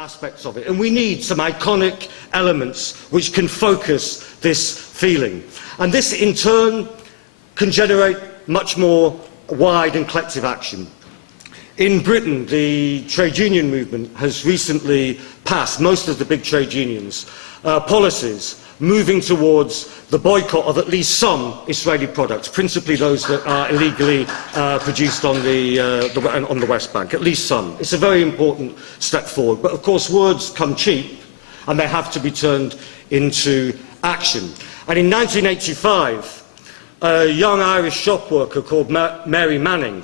aspects of it. And we need some iconic elements which can focus this feeling. And this, in turn, can generate much more wide and collective action. In Britain, the trade union movement has recently passed, most of the big trade unions, policies moving towards the boycott of at least some Israeli products, principally those that are illegally produced on the West Bank, at least some. It's a very important step forward. But of course, words come cheap, and they have to be turned into action. And in 1985, a young Irish shop worker called Mary Manning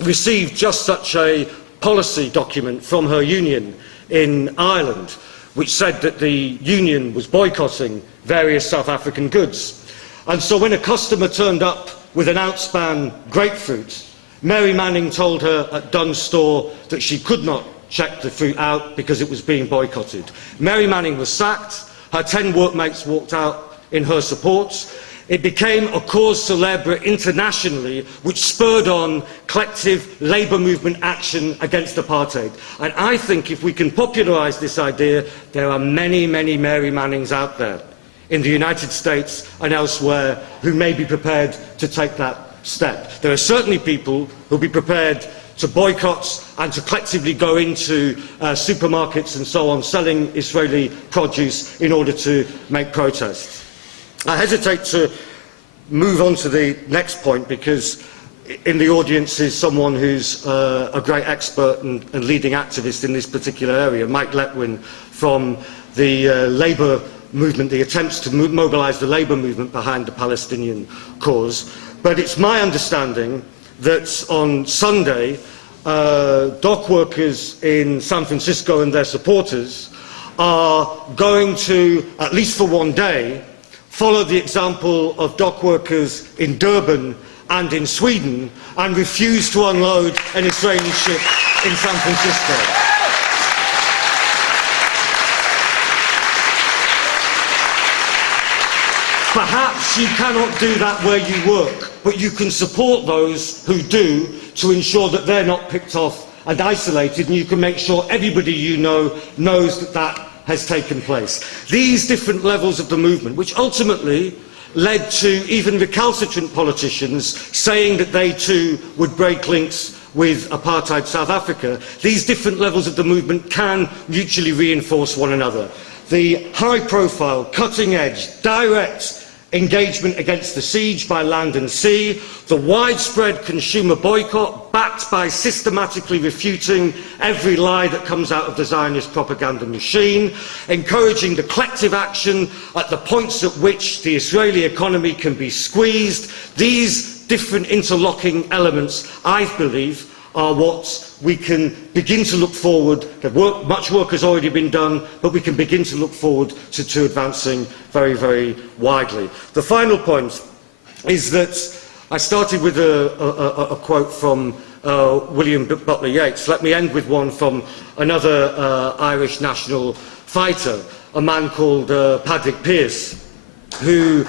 received just such a policy document from her union in Ireland, which said that the union was boycotting various South African goods. And so when a customer turned up with an outspan grapefruit, Mary Manning told her at Dunn's store that she could not check the fruit out because it was being boycotted. Mary Manning was sacked. Her 10 workmates walked out in her support. It became a cause célèbre internationally, which spurred on collective labour movement action against apartheid. And I think if we can popularise this idea, there are many, many Mary Mannings out there in the United States and elsewhere who may be prepared to take that step. There are certainly people who will be prepared to boycott and to collectively go into supermarkets and so on, selling Israeli produce in order to make protests. I hesitate to move on to the next point because in the audience is someone who's a great expert and leading activist in this particular area, Mike Letwin from the labour movement, the attempts to mobilise the labour movement behind the Palestinian cause. But it's my understanding that on Sunday, dock workers in San Francisco and their supporters are going to, at least for one day, follow the example of dock workers in Durban and in Sweden and refuse to unload an Israeli ship in San Francisco. Perhaps you cannot do that where you work, but you can support those who do to ensure that they're not picked off and isolated, and you can make sure everybody you know knows that that has taken place. These different levels of the movement, which ultimately led to even recalcitrant politicians saying that they too would break links with apartheid South Africa, these different levels of the movement can mutually reinforce one another. The high-profile, cutting-edge, direct engagement against the siege by land and sea, the widespread consumer boycott backed by systematically refuting every lie that comes out of the Zionist propaganda machine, encouraging the collective action at the points at which the Israeli economy can be squeezed. These different interlocking elements, I believe, are what we can begin to look forward. Much work has already been done, but we can begin to look forward to advancing very, very widely. The final point is that I started with a quote from William Butler Yeats. Let me end with one from another Irish national fighter, a man called Padraig Pearse, who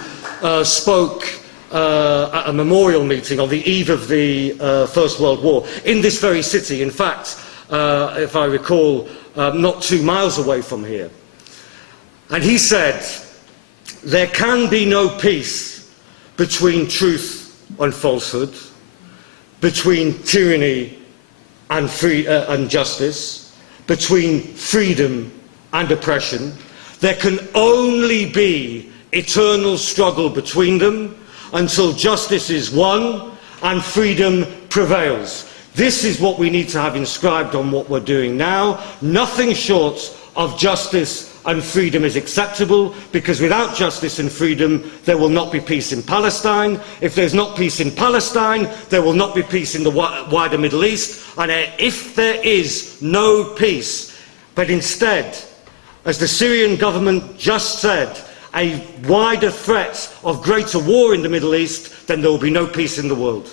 spoke at a memorial meeting on the eve of the First World War in this very city, in fact, if I recall, not 2 miles away from here. And he said, "There can be no peace between truth and falsehood, between tyranny and justice, between freedom and oppression. There can only be eternal struggle between them until justice is won and freedom prevails." This is what we need to have inscribed on what we're doing now. Nothing short of justice and freedom is acceptable, because without justice and freedom, there will not be peace in Palestine. If there's not peace in Palestine, there will not be peace in the wider Middle East. And if there is no peace, but instead, as the Syrian government just said, a wider threat of greater war in the Middle East, then there will be no peace in the world.